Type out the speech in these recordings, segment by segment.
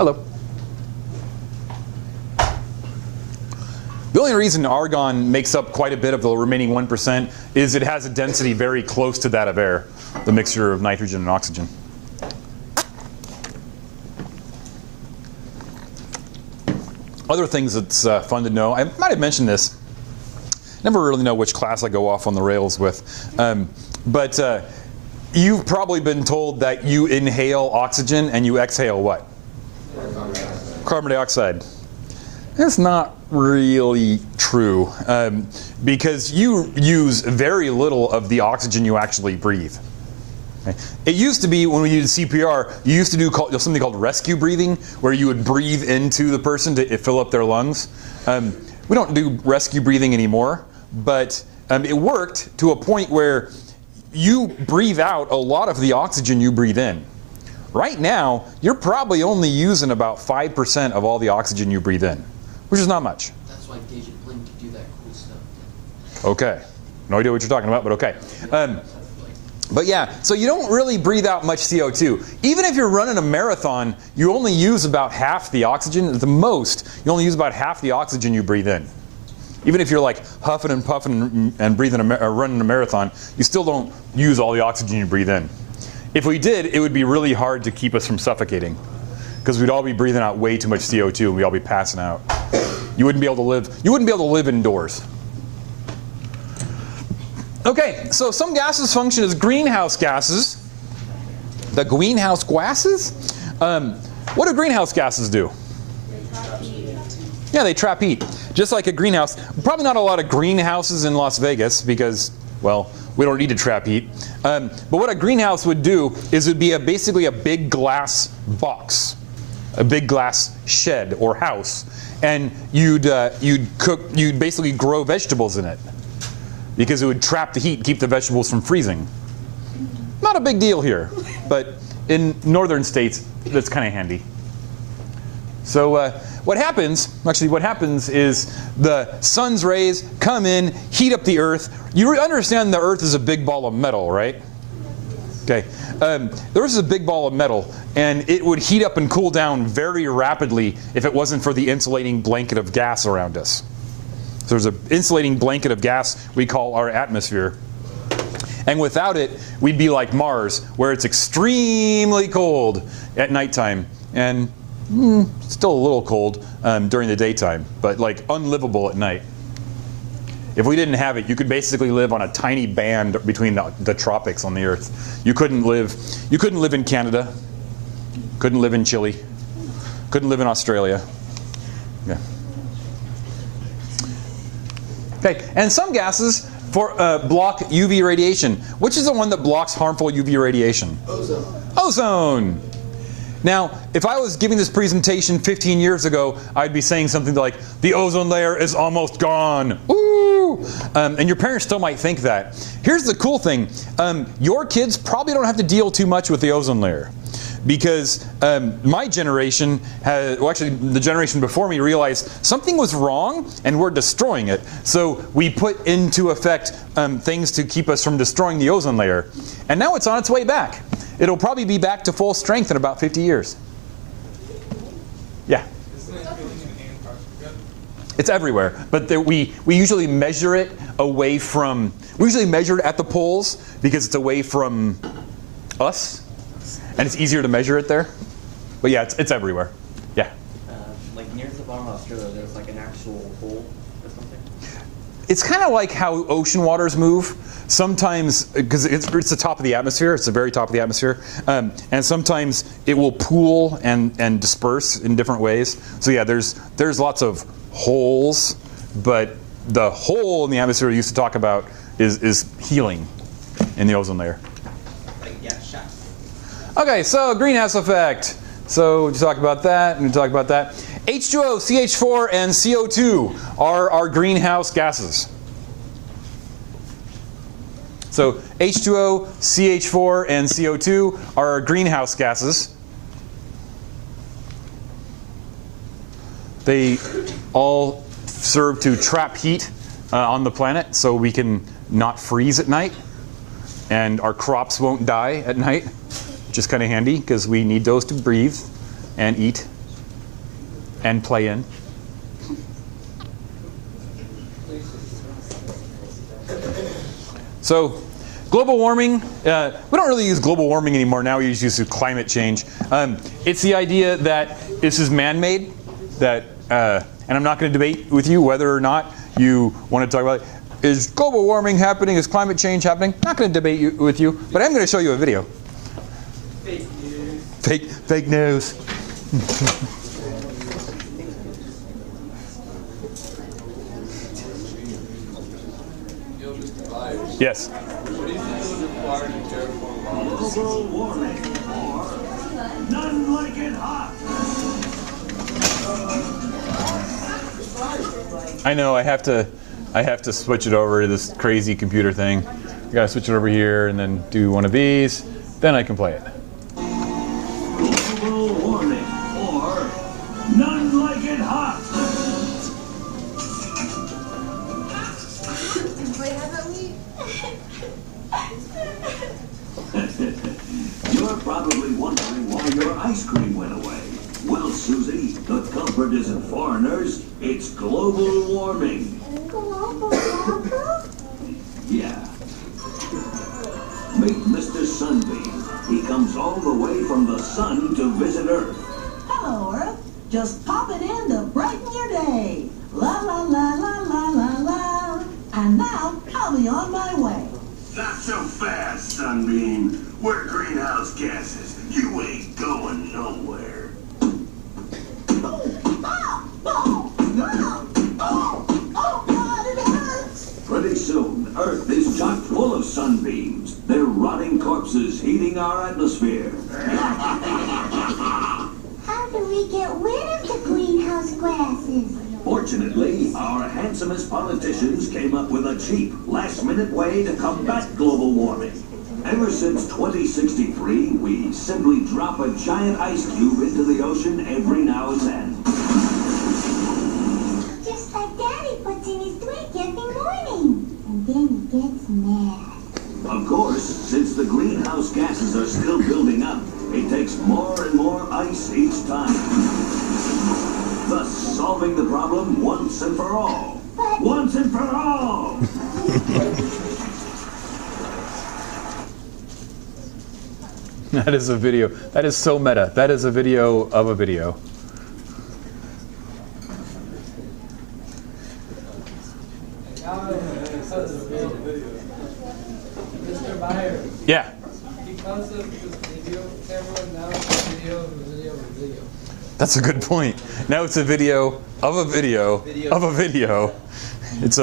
Hello. The only reason argon makes up quite a bit of the remaining 1% is it has a density very close to that of air, the mixture of nitrogen and oxygen. Other things that's fun to know, I might have mentioned this. Never really know which class I go off on the rails with. But you've probably been told that you inhale oxygen and you exhale what? Carbon dioxide. That's not really true because you use very little of the oxygen you actually breathe. Okay. It used to be when we did CPR, you used to do something called rescue breathing, where you would breathe into the person to fill up their lungs. We don't do rescue breathing anymore, but it worked to a point where you breathe out a lot of the oxygen you breathe in. Right now, you're probably only using about 5% of all the oxygen you breathe in, which is not much. That's why Agent Blink can do that cool stuff. Okay. No idea what you're talking about, but okay. But yeah, so you don't really breathe out much CO2. Even if you're running a marathon, you only use about half the oxygen. At the most, you only use about half the oxygen you breathe in. Even if you're like huffing and puffing and breathing running a marathon, you still don't use all the oxygen you breathe in. If we did, it would be really hard to keep us from suffocating, because we'd all be breathing out way too much CO2 and we'd all be passing out. You wouldn't be able to live. You wouldn't be able to live indoors. Okay, so some gases function as greenhouse gases. The greenhouse gases? What do greenhouse gases do? They trap heat. Yeah, they trap heat. Just like a greenhouse. Probably not a lot of greenhouses in Las Vegas because, well, we don't need to trap heat. But what a greenhouse would do is it would be basically a big glass box, a big glass shed or house, and you'd basically grow vegetables in it, because it would trap the heat and keep the vegetables from freezing. Not a big deal here, but in northern states, that's kind of handy. So what happens is the sun's rays come in, heat up the earth. You understand the earth is a big ball of metal, right? Okay. The earth is a big ball of metal, and it would heat up and cool down very rapidly if it wasn't for the insulating blanket of gas around us. So there's an insulating blanket of gas we call our atmosphere. And without it, we'd be like Mars, where it's extremely cold at nighttime and still a little cold during the daytime, but like unlivable at night. If we didn't have it, you could basically live on a tiny band between the tropics on the Earth. You couldn't live in Canada, couldn't live in Chile, couldn't live in Australia. Yeah. Okay, and some gases block UV radiation. Which is the one that blocks harmful UV radiation? Ozone. Ozone. Now, if I was giving this presentation 15 years ago, I'd be saying something like, the ozone layer is almost gone. Woo! And your parents still might think that. Here's the cool thing. Your kids probably don't have to deal too much with the ozone layer. Because my generation, actually the generation before me, realized something was wrong and we're destroying it. So we put into effect things to keep us from destroying the ozone layer. And now it's on its way back. It'll probably be back to full strength in about 50 years. Yeah? Isn't it feeling in Antarctica? It's everywhere. But we usually measure it away from, we usually measure it at the poles because it's away from us. And it's easier to measure it there. But yeah, it's everywhere. Yeah? Like near the bottom of Australia, there's like an actual hole or something? It's kind of like how ocean waters move. Sometimes, because it's the top of the atmosphere, it's the very top of the atmosphere, and sometimes it will pool and disperse in different ways. So yeah, there's lots of holes, but the hole in the atmosphere we used to talk about is healing in the ozone layer. Okay, so greenhouse effect. So we talk about that, and we talk about that. H2O, CH4, and CO2 are our greenhouse gases. So H2O, CH4, and CO2 are our greenhouse gases. They all serve to trap heat on the planet so we can not freeze at night, and our crops won't die at night. Which is kind of handy because we need those to breathe and eat. and play in. So global warming, we don't really use global warming anymore. Now we use climate change. It's the idea that this is man-made, that, and I'm not going to debate with you whether or not you want to talk about it. Is global warming happening? Is climate change happening? Not going to debate with you, but I'm going to show you a video. Fake news. Fake news. Yes. Global warming, or none like it hot. I know. I have to switch it over to this crazy computer thing. I gotta switch it over here and then do one of these. Then I can play it. Global warming, or none like it hot. You're probably wondering why your ice cream went away. Well, Susie, the culprit isn't foreigners, it's global warming. Global warming? Yeah. Meet Mr. Sunbeam. He comes all the way from the sun to visit Earth. Hello, Earth. Just popping in to brighten your day. La la la la la la la. And now I'll be on my way. Not so fast, Sunbeam. We're greenhouse gases. You ain't going nowhere. Oh, God, it hurts. Pretty soon, Earth is chock full of sunbeams. They're rotting corpses heating our atmosphere. How do we get rid of the greenhouse gases? Fortunately, our handsomest politicians came up with a cheap, last-minute way to combat global warming. Ever since 2063, we simply drop a giant ice cube into the ocean every now and then. Just like Daddy puts in his drink every morning. And then he gets mad. Of course, since the greenhouse gases are still building up, it takes more and more ice each time. Thus, solving the problem once and for all. But Once and for all! That is a video. That is so meta. That is a video of a video. Mr. Meyer, Yeah. because of this video camera, now it's a video of a video of a video. That's a good point. Now it's a video of a video of a video. This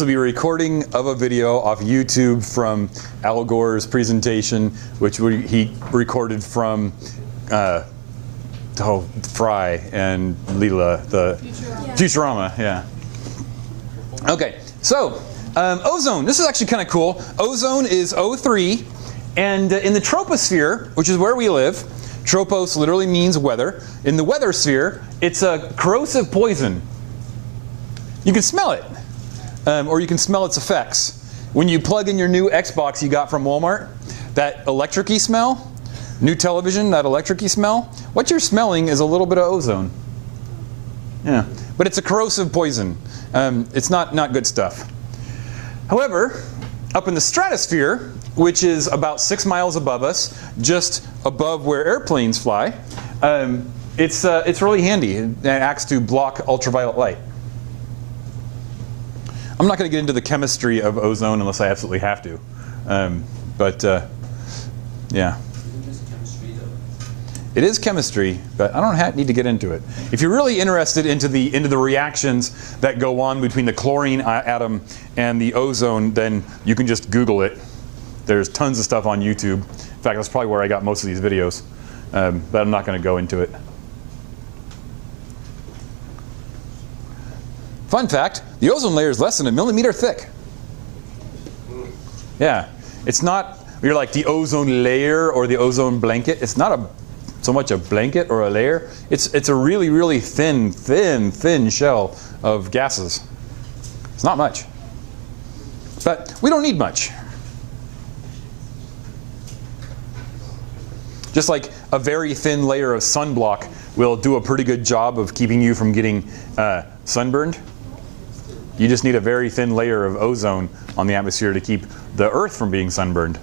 will be a recording of a video off YouTube from Al Gore's presentation, which he recorded from Fry and Leela, the Futurama, yeah. Okay, so ozone. This is actually kind of cool. Ozone is O3, and in the troposphere, which is where we live, tropos literally means weather. In the weather sphere, it's a corrosive poison. You can smell it, or you can smell its effects. When you plug in your new Xbox you got from Walmart, that electric-y smell, new television, that electric-y smell, what you're smelling is a little bit of ozone. Yeah, but it's a corrosive poison. It's not good stuff. However, up in the stratosphere, which is about 6 miles above us, just above where airplanes fly, it's really handy. It acts to block ultraviolet light. I'm not going to get into the chemistry of ozone unless I absolutely have to, yeah. It is chemistry, but I don't need to get into it. If you're really interested into the reactions that go on between the chlorine atom and the ozone, then you can just Google it. There's tons of stuff on YouTube. In fact, that's probably where I got most of these videos, but I'm not going to go into it. Fun fact, the ozone layer is less than 1 millimeter thick. Yeah, it's not, you're like the ozone layer or the ozone blanket. It's not so much a blanket or a layer. It's a really, really thin shell of gases. It's not much. But we don't need much. Just like a very thin layer of sunblock will do a pretty good job of keeping you from getting sunburned. You just need a very thin layer of ozone on the atmosphere to keep the Earth from being sunburned.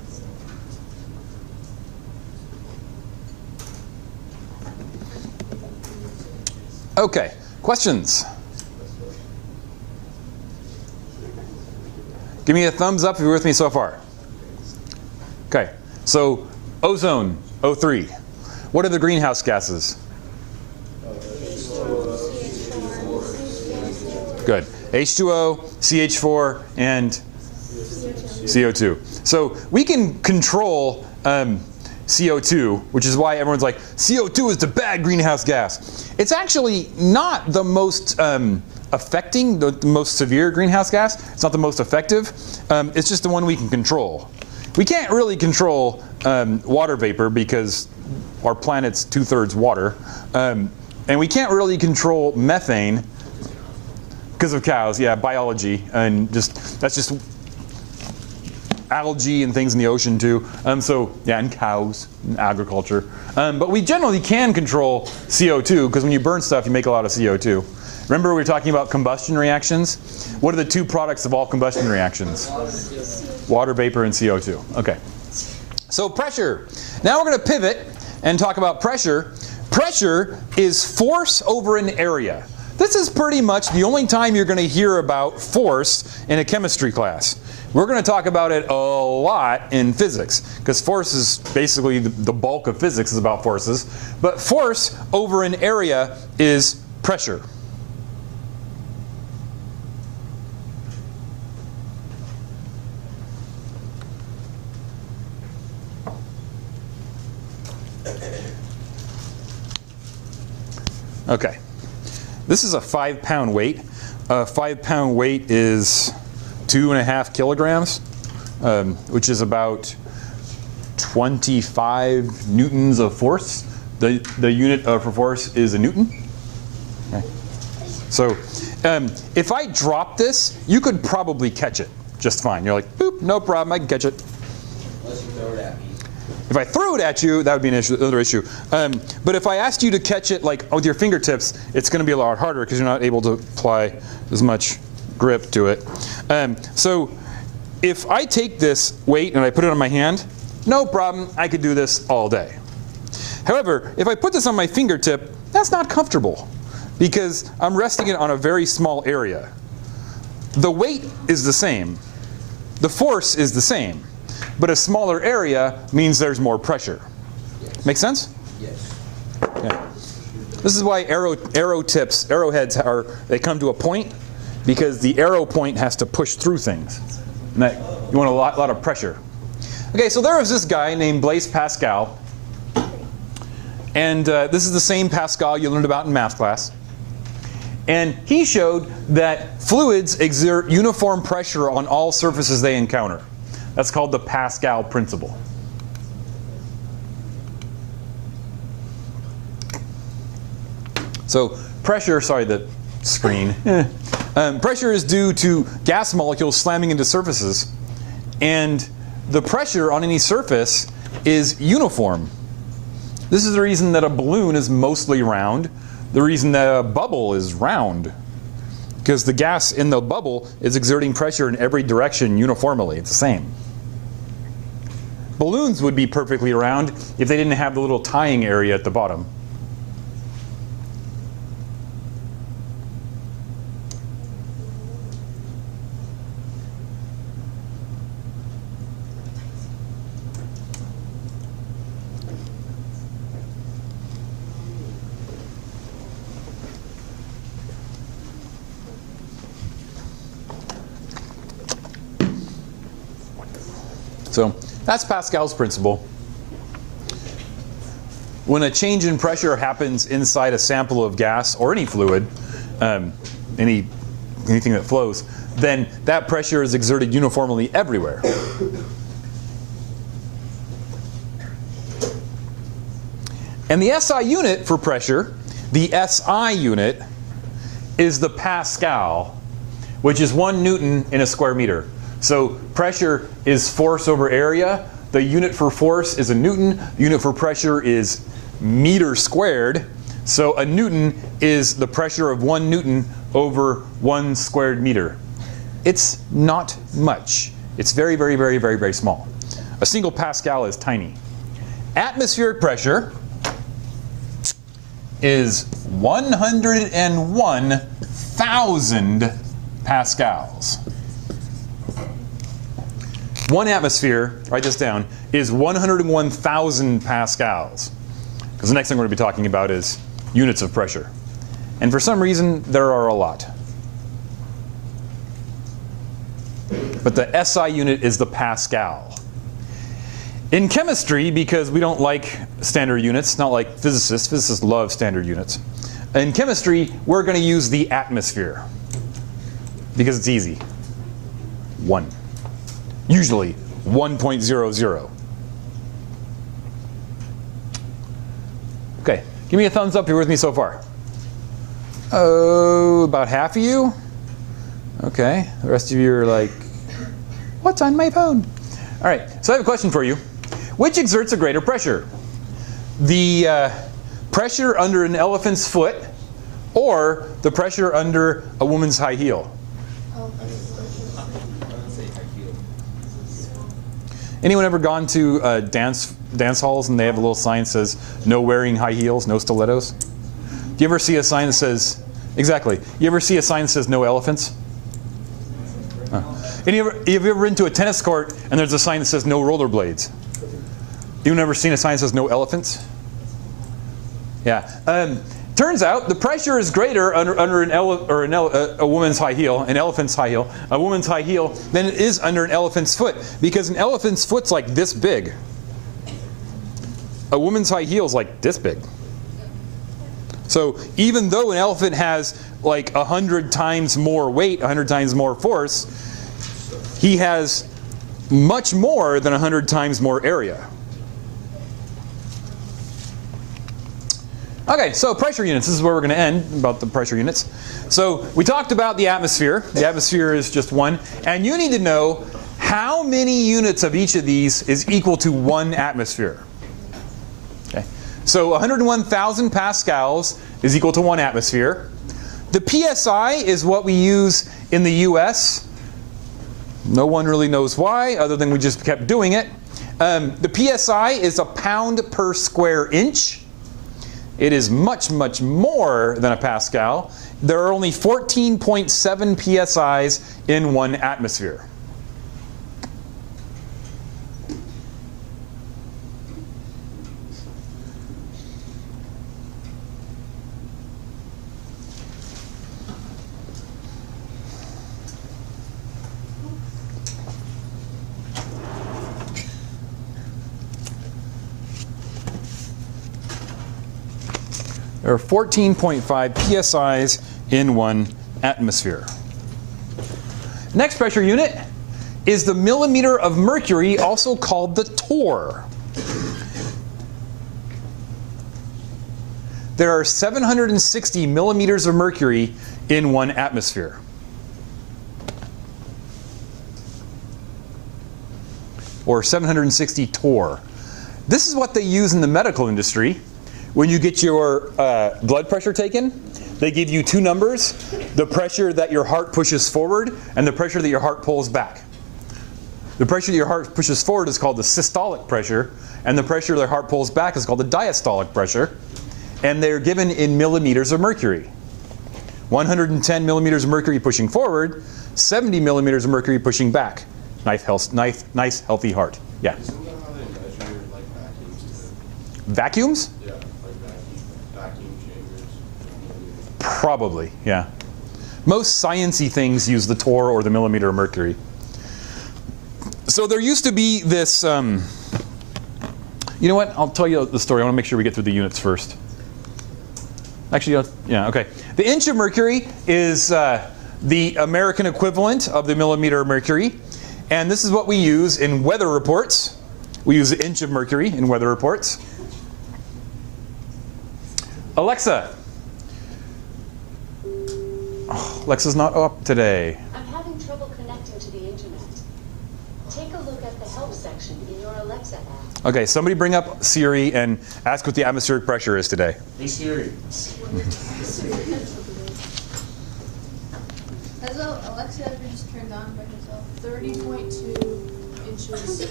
Okay, questions? Give me a thumbs up if you're with me so far. Okay, so ozone, O3. What are the greenhouse gases? Good. H2O, CH4, and CO2. So we can control CO2, which is why everyone's like, CO2 is the bad greenhouse gas. It's actually not the most affecting, the most severe greenhouse gas. It's not the most effective. It's just the one we can control. We can't really control water vapor because our planet's 2/3 water. And we can't really control methane because of cows, yeah, biology, and that's just algae and things in the ocean too. So yeah, and cows, and agriculture. But we generally can control CO2 because when you burn stuff, you make a lot of CO2. Remember we were talking about combustion reactions? What are the two products of all combustion reactions? Water vapor and CO2. Okay. So pressure. Now we're going to pivot and talk about pressure. Pressure is force over an area. This is pretty much the only time you're going to hear about force in a chemistry class. We're going to talk about it a lot in physics, because force is basically the bulk of physics is about forces. But force over an area is pressure. Okay. This is a 5-pound weight. A 5-pound weight is 2.5 kilograms, which is about 25 newtons of force. The unit for force is a newton. Okay. So if I drop this, you could probably catch it just fine. You're like, boop, no problem, I can catch it. Unless you throw it at me. If I threw it at you, that would be another issue. But if I asked you to catch it like with your fingertips, it's going to be a lot harder because you're not able to apply as much grip to it. So if I take this weight and I put it on my hand, no problem, I could do this all day. However, if I put this on my fingertip, that's not comfortable because I'm resting it on a very small area. The weight is the same. The force is the same. But a smaller area means there's more pressure. Yes. Make sense? Yes. Yeah. This is why arrowheads they come to a point, because the arrow point has to push through things. And that, you want a lot of pressure. Okay, so there was this guy named Blaise Pascal. And this is the same Pascal you learned about in math class. And he showed that fluids exert uniform pressure on all surfaces they encounter. That's called the Pascal Principle. So pressure, sorry, the screen. Pressure is due to gas molecules slamming into surfaces. And the pressure on any surface is uniform. This is the reason that a balloon is mostly round. The reason that a bubble is round. Because the gas in the bubble is exerting pressure in every direction uniformly. It's the same. Balloons would be perfectly round if they didn't have the little tying area at the bottom. So that's Pascal's principle. When a change in pressure happens inside a sample of gas or any fluid, anything that flows, then that pressure is exerted uniformly everywhere. And the SI unit for pressure, the SI unit, is the Pascal, which is 1 Newton in a square meter. So pressure is force over area. The unit for force is a Newton. The unit for pressure is meter squared. So a Newton is the pressure of 1 Newton over 1 squared meter. It's not much. It's very, very, very, very, very small. A single Pascal is tiny. Atmospheric pressure is 101,000 pascals. 1 atmosphere, write this down, is 101,000 pascals. Because the next thing we're going to be talking about is units of pressure. And for some reason, there are a lot. But the SI unit is the Pascal. In chemistry, because we don't like standard units, not like physicists. Physicists love standard units. In chemistry, we're going to use the atmosphere. Because it's easy. 1. Usually 1.00. Okay, give me a thumbs up if you're with me so far. Oh, about half of you? Okay, the rest of you are like, what's on my phone? All right, so I have a question for you. Which exerts a greater pressure? The pressure under an elephant's foot or the pressure under a woman's high heel? Anyone ever gone to dance halls and they have a little sign that says no wearing high heels, no stilettos? Do you ever see a sign that says, exactly, you ever see a sign that says no elephants? Have you ever been to a tennis court and there's a sign that says no rollerblades? You've never seen a sign that says no elephants? Yeah. Turns out the pressure is greater under a woman's high heel, an elephant's high heel, a woman's high heel, than it is under an elephant's foot. Because an elephant's foot's like this big. A woman's high heel is like this big. So even though an elephant has like 100 times more weight, 100 times more force, he has much more than 100 times more area. Okay, so pressure units. This is where we're going to end about the pressure units. So we talked about the atmosphere. The atmosphere is just 1. And you need to know how many units of each of these is equal to 1 atmosphere. Okay. So 101,000 pascals is equal to 1 atmosphere. The PSI is what we use in the US. No one really knows why, other than we just kept doing it. The PSI is a pound per square inch. It is much, much more than a Pascal. There are only 14.7 PSIs in 1 atmosphere. There are 14.5 PSIs in 1 atmosphere. Next pressure unit is the millimeter of mercury, also called the torr. There are 760 millimeters of mercury in 1 atmosphere. Or 760 torr. This is what they use in the medical industry. When you get your blood pressure taken, they give you 2 numbers, the pressure that your heart pushes forward and the pressure that your heart pulls back. The pressure that your heart pushes forward is called the systolic pressure, and the pressure that your heart pulls back is called the diastolic pressure. And they're given in millimeters of mercury. 110 millimeters of mercury pushing forward, 70 millimeters of mercury pushing back. Nice, healthy heart. Yeah. Isn't that how they measure like vacuums? Vacuums? Yeah, like vacuum chambers. Probably, yeah. Most sciencey things use the torr or the millimeter of mercury. So there used to be this, you know what, I'll tell you the story. I want to make sure we get through the units first. Actually, yeah, okay. The inch of mercury is the American equivalent of the millimeter of mercury. And this is what we use in weather reports. We use the inch of mercury in weather reports. Alexa. Oh, Alexa's not up today. I'm having trouble connecting to the internet. Take a look at the help section in your Alexa app. Okay, somebody bring up Siri and ask what the atmospheric pressure is today. Hey Siri. Has Alexa ever just turned on by herself? 30.2 inches.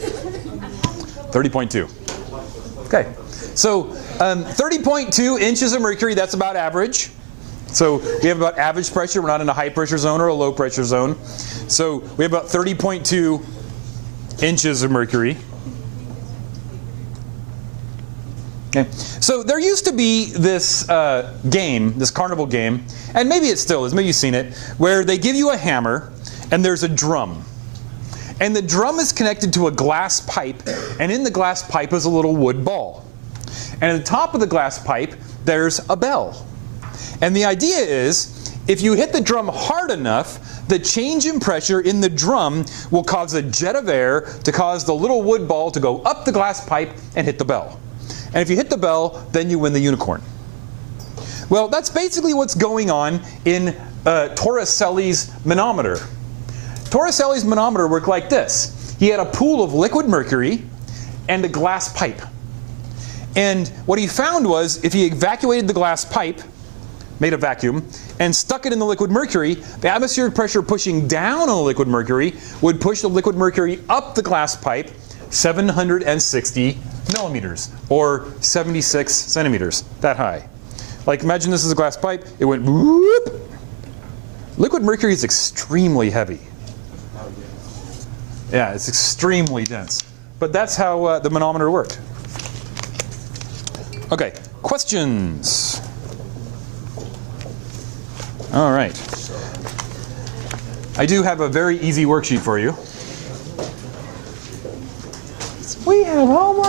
30.2. Okay, so 30.2 inches of mercury, that's about average. So we have about average pressure. We're not in a high pressure zone or a low pressure zone. So we have about 30.2 inches of mercury. Okay. So there used to be this game, this carnival game, and maybe it still is, maybe you've seen it, where they give you a hammer and there's a drum. And the drum is connected to a glass pipe, and in the glass pipe is a little wood ball. And at the top of the glass pipe, there's a bell. And the idea is, if you hit the drum hard enough, the change in pressure in the drum will cause a jet of air to cause the little wood ball to go up the glass pipe and hit the bell. And if you hit the bell, then you win the unicorn. Well, that's basically what's going on in Torricelli's manometer. Torricelli's manometer worked like this. He had a pool of liquid mercury and a glass pipe. And what he found was, if he evacuated the glass pipe, made a vacuum, and stuck it in the liquid mercury, the atmospheric pressure pushing down on the liquid mercury would push the liquid mercury up the glass pipe 760 millimeters, or 76 centimeters, that high. Like, imagine this is a glass pipe, it went whoop. Liquid mercury is extremely heavy. Yeah, it's extremely dense. But that's how the manometer worked. Okay, questions? All right. I do have a very easy worksheet for you. We have homework.